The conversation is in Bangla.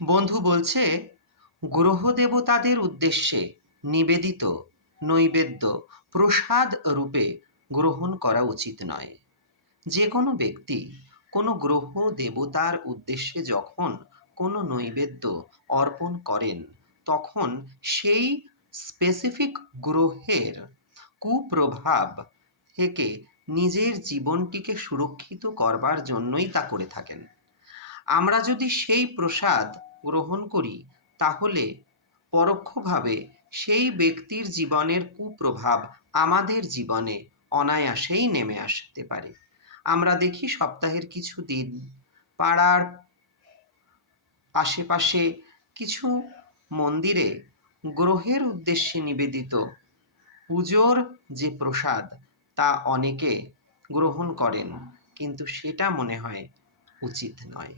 বন্ধু বলছে, গ্রহ দেবতাদের উদ্দেশ্যে নিবেদিত নৈবেদ্য প্রসাদ রূপে গ্রহণ করা উচিত নয়। যে কোনো ব্যক্তি কোনো গ্রহ দেবতার উদ্দেশ্যে যখন কোনো নৈবেদ্য অর্পণ করেন, তখন সেই স্পেসিফিক গ্রহের কুপ্রভাব থেকে নিজের জীবনটিকে সুরক্ষিত করবার জন্যই তা করে থাকেন। আমরা যদি সেই প্রসাদ গ্রহণ করি, তাহলে পরোক্ষভাবে সেই ব্যক্তির জীবনের কুপ্রভাব আমাদের জীবনে অনায়াসেই নেমে আসতে পারে। আমরা দেখি সপ্তাহের কিছু দিন পাড়ার আশেপাশে কিছু মন্দিরে গ্রহের উদ্দেশ্যে নিবেদিত পুজোর যে প্রসাদ, তা অনেকে গ্রহণ করেন, কিন্তু সেটা মনে হয় উচিত নয়।